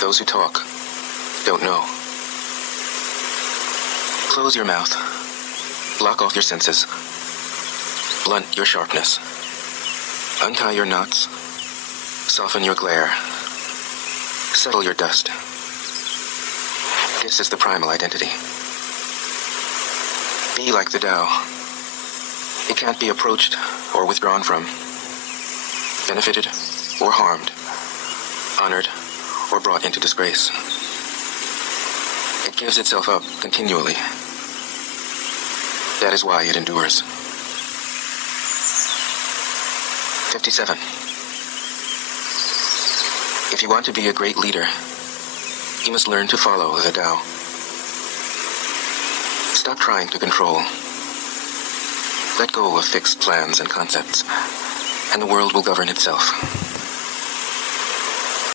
Those who talk don't know. Close your mouth. Block off your senses. Blunt your sharpness. Untie your knots. Soften your glare. Settle your dust. This is the primal identity. Be like the Tao. It can't be approached or withdrawn from, benefited or harmed, honored or brought into disgrace. It gives itself up continually. That is why it endures. 57. If you want to be a great leader, you must learn to follow the Tao. Stop trying to control. Let go of fixed plans and concepts, and the world will govern itself.